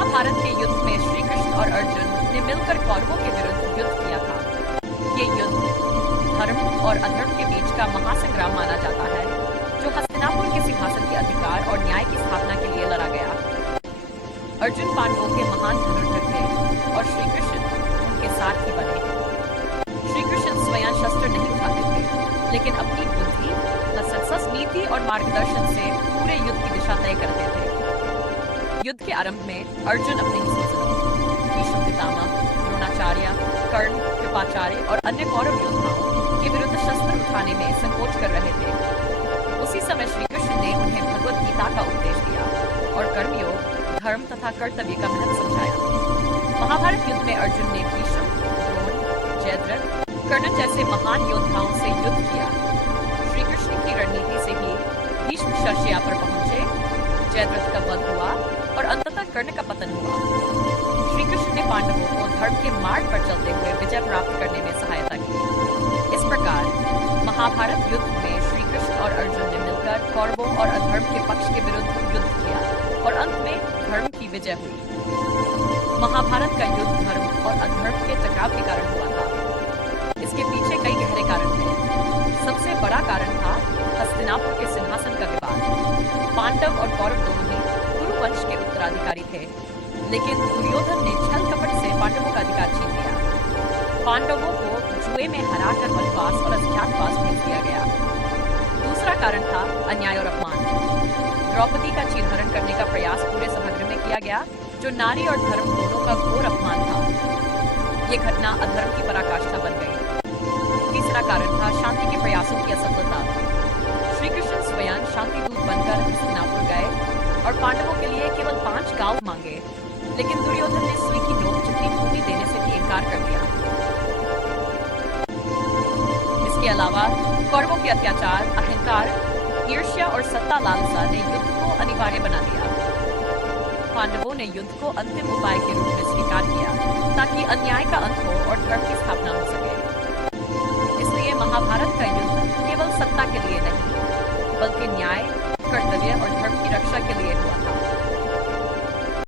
महाभारत के युद्ध में श्री कृष्ण और अर्जुन ने मिलकर कौरवों के विरुद्ध युद्ध किया था। ये युद्ध धर्म और अधर्म के बीच का महासंग्राम माना जाता है, जो हस्तिनापुर के सिंहासन के अधिकार और न्याय की स्थापना के लिए लड़ा गया। अर्जुन पांडवों के महान धनुर्धर थे और श्री कृष्ण उनके सारथी बने। श्री कृष्ण स्वयं शस्त्र नहीं उठाते थे, लेकिन अपनी बुद्धि, नीति और मार्गदर्शन से पूरे युद्ध की दिशा तय करते थे। युद्ध के आरंभ में अर्जुन अपने ही सूचनों भीष्म पितामह, द्रोणाचार्य, कर्ण, कृपाचार्य और अन्य कौरव योद्धाओं के विरुद्ध शस्त्र उठाने में संकोच कर रहे थे। उसी समय श्री कृष्ण ने उन्हें भगवत गीता का उपदेश दिया और कर्मयोग, धर्म तथा कर्तव्य का महत्व समझाया। महाभारत युद्ध में अर्जुन ने भीष्म, द्रोण, जयद्रथ, कर्ण जैसे महान योद्धाओं से युद्ध किया। श्री कृष्ण की रणनीति से ही भीष्म शर्षिया पर पहुंचे, जयद्रथ का वध हुआ और अंततः कर्ण का पतन हुआ। श्री कृष्ण ने पांडवों को धर्म के मार्ग पर चलते हुए विजय प्राप्त करने में सहायता की। इस प्रकार महाभारत युद्ध में श्री कृष्ण और अर्जुन ने मिलकर कौरवों और अधर्म के पक्ष के विरुद्ध युद्ध किया और अंत में धर्म की विजय हुई। महाभारत का युद्ध धर्म और अधर्म के टकराव के कारण हुआ था। इसके पीछे कई गहरे कारण थे। सबसे बड़ा कारण था हस्तिनापुर के सिंहासन का विवाद। पांडव और कौरव दोनों ही कुरु वंश के उत्तराधिकारी थे, लेकिन दुर्योधन ने छल कपट से पांडवों का अधिकार छीन लिया। पांडवों को जुए में हराकर वनवास और अज्ञातवास भेज दिया गया। दूसरा कारण था अन्याय और अपमान। द्रौपदी का चीरहरण करने का प्रयास पूरे सभागृह में किया गया, जो नारी और धर्म दोनों का घोर अपमान था। ये घटना अधर्म की पराकाष्ठा बन गई। तीसरा कारण था शांति के प्रयासों की असफलता। श्री कृष्ण स्वयं शांति दूत बनकर हस्तिनापुर गए और पांडवों के लिए केवल 5 गांव मांगे, लेकिन दुर्योधन ने सुई की नोक जितनी भूमि देने से भी इनकार कर दिया। इसके अलावा कौरवों के अत्याचार, अहंकार, ईर्ष्या और सत्ता लालसा ने युद्ध को अनिवार्य बना दिया। पांडवों ने युद्ध को अंतिम उपाय के रूप में स्वीकार किया, ताकि अन्याय का अंत हो और धर्म की स्थापना हो सके। इसलिए महाभारत का युद्ध केवल सत्ता के लिए नहीं, बल्कि न्याय, कर्तव्य और धर्म की रक्षा के लिए हुआ था।